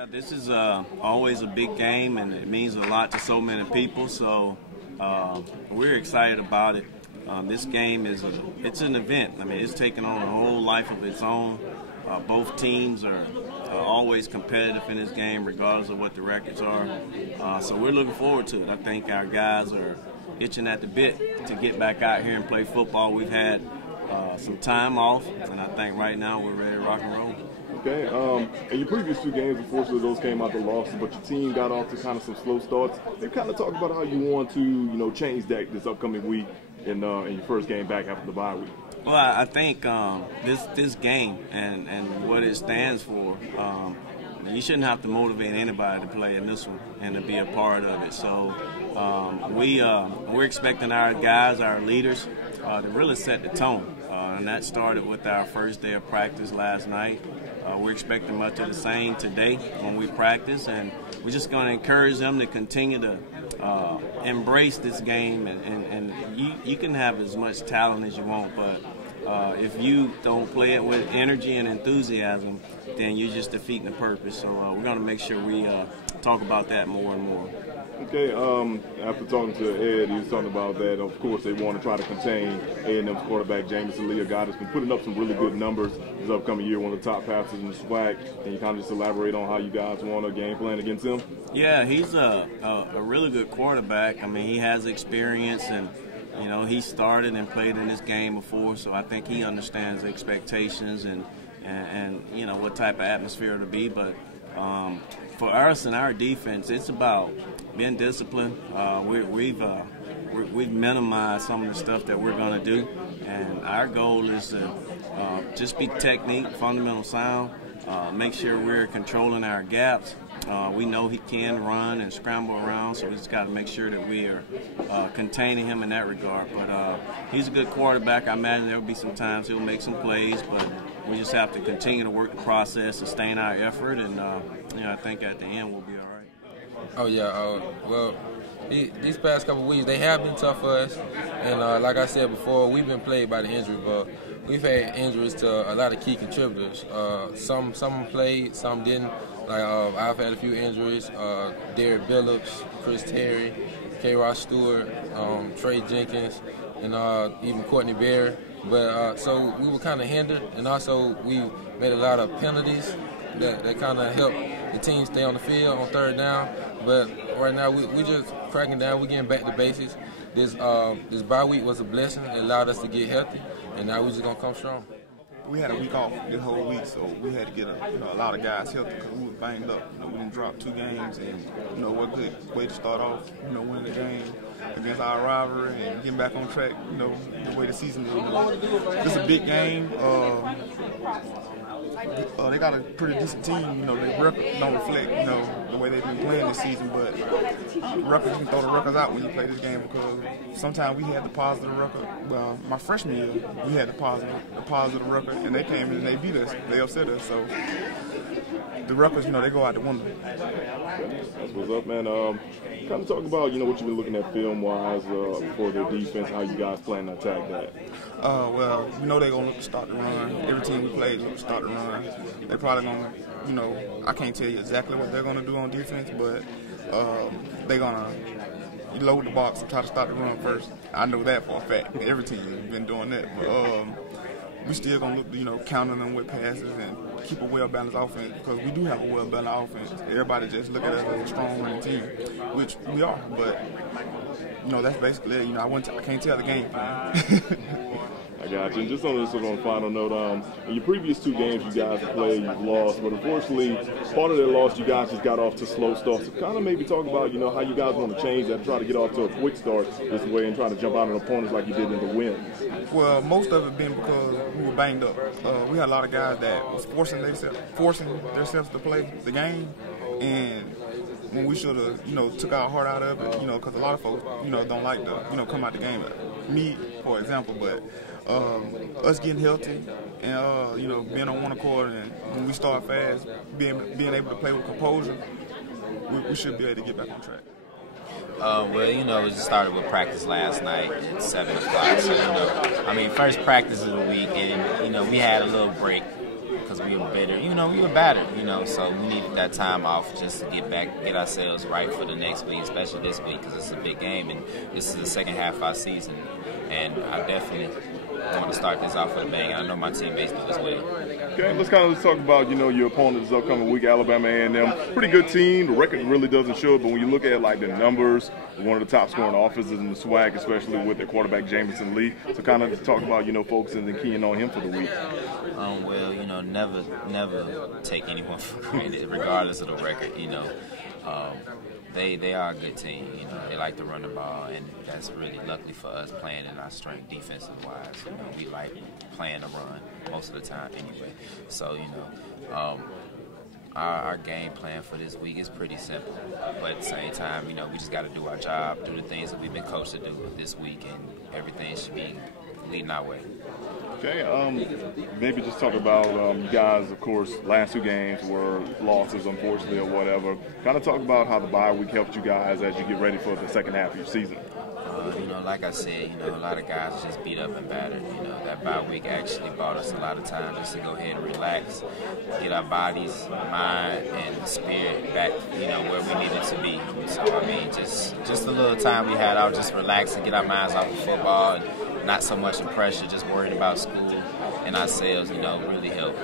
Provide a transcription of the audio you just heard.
Yeah, this is always a big game, and it means a lot to so many people. So we're excited about it. This game it's an event. I mean, it's taking on a whole life of its own. Both teams are always competitive in this game, regardless of what the records are. So we're looking forward to it. I think our guys are itching at the bit to get back out here and play football. We've had some time off, and I think right now we're ready to rock and roll. Okay, and your previous two games, unfortunately, those came out the losses, but your team got off to kind of some slow starts. They kind of talked about how you want to, change that this upcoming week in your first game back after the bye week. Well, I think this game and what it stands for, you shouldn't have to motivate anybody to play in this one and to be a part of it. So we're expecting our guys, our leaders, to really set the tone. And that started with our first day of practice last night. We're expecting much of the same today when we practice, and we're just going to encourage them to continue to embrace this game. And you can have as much talent as you want, but if you don't play it with energy and enthusiasm, then you're just defeating the purpose. So we're going to make sure we talk about that more and more. Okay, after talking to Ed, he was talking about that, of course, they want to try to contain A&M's quarterback, Jamison Lee, a guy that's been putting up some really good numbers this upcoming year, one of the top passers in the SWAC. Can you kind of just elaborate on how you guys want to game plan against him? Yeah, he's a really good quarterback. I mean, he has experience, and he started and played in this game before, so I think he understands the expectations and what type of atmosphere it'll be. But for us and our defense, it's about being disciplined. We've minimized some of the stuff that we're going to do, and our goal is to just be technique, fundamental sound, make sure we're controlling our gaps. We know he can run and scramble around, so we just got to make sure that we are containing him in that regard. But he's a good quarterback. I imagine there will be some times he'll make some plays, but we just have to continue to work the process, sustain our effort, and I think at the end we'll be all right. Oh yeah, well, these past couple of weeks they have been tough for us, and like I said before, we've been plagued by the injury bug. We've had injuries to a lot of key contributors. Some played, some didn't. Like I've had a few injuries. Derek Billups, Chris Terry, K. Stewart, Trey Jenkins, and even Courtney Berry. But so we were kind of hindered, and also we made a lot of penalties that kind of helped the team stay on the field on third down. But right now we just cracking down. We're getting back to basics. This bye week was a blessing. It allowed us to get healthy, and now we're just gonna come strong. We had a week off this whole week, so we had to get a lot of guys healthy because we were banged up. We didn't drop 2 games, and what good way to start off, winning the game against our rivalry and getting back on track. The way the season is. This is a big game. They got a pretty decent team. Their record don't reflect, the way they've been playing this season. But records, you can throw the records out when you play this game because sometimes we had the positive record. Well, my freshman year, we had the positive record, and they came in and they beat us. They upset us. So the records, they go out the window. That's what's up, man. Kind of talk about, what you've been looking at film-wise for the defense, how you guys plan to attack that. Well, they're going to look to start the run. Every team we play is going to start the run. They're probably going to, I can't tell you exactly what they're going to do on defense, but they're going to load the box and try to start the run first. I know that for a fact. Every team has been doing that. But we still going to look, counter them with passes and keep a well-balanced offense because we do have a well-balanced offense. Everybody just look at us as a strong running team, which we are. But, that's basically it. I can't tell the game plan. I got you. And just on a final note, in your previous 2 games you guys have played, you've lost, but unfortunately, part of that loss, you guys just got off to slow starts. So kind of maybe talk about, how you guys want to change that, try to get off to a quick start this way and try to jump out on opponents like you did in the win. Well, most of it been because we were banged up. We had a lot of guys that was forcing themselves to play the game, and when we should have, took our heart out of it, because a lot of folks, don't like to, come out the game. Me, for example, but us getting healthy and, being on one accord, and when we start fast, being able to play with composure, we should be able to get back on track. Well, we just started with practice last night at 7 o'clock. So, first practice of the week, and, we had a little break because we were bitter. You know, we were battered. You know, so we needed that time off just to get ourselves right for the next week, especially this week because it's a big game and this is the second half of our season. And I definitely want to start this off with a bang. I know my teammates do as well. Okay, let's kind of just talk about, you know, your opponent this upcoming week, Alabama A&M. Pretty good team. The record really doesn't show it, but when you look at, like, the numbers, one of the top scoring offenses in the SWAC, especially with their quarterback, Jamison Lee. So kind of talk about, you know, focusing and keying on him for the week. Well, you know, never take anyone for granted, regardless of the record, you know. They are a good team, you know. They like to run the ball, and that's really lucky for us playing in our strength defensive-wise. You know, we like playing the run most of the time anyway. So, you know, our game plan for this week is pretty simple. But at the same time, you know, we just got to do our job, do the things that we've been coached to do this week, and everything should be leading our way. Okay, maybe just talk about you guys, of course, last two games were losses, unfortunately, or whatever. Kind of talk about how the bye week helped you guys as you get ready for the second half of your season. You know, like I said, you know, a lot of guys just beat up and battered. You know, that bye week actually bought us a lot of time just to go ahead and relax, get our bodies, mind, and spirit back, you know, where we needed to be. So, I mean, just a little time we had out, just relax and get our minds off of football and not so much in pressure, just worrying about school and ourselves, you know, really helped.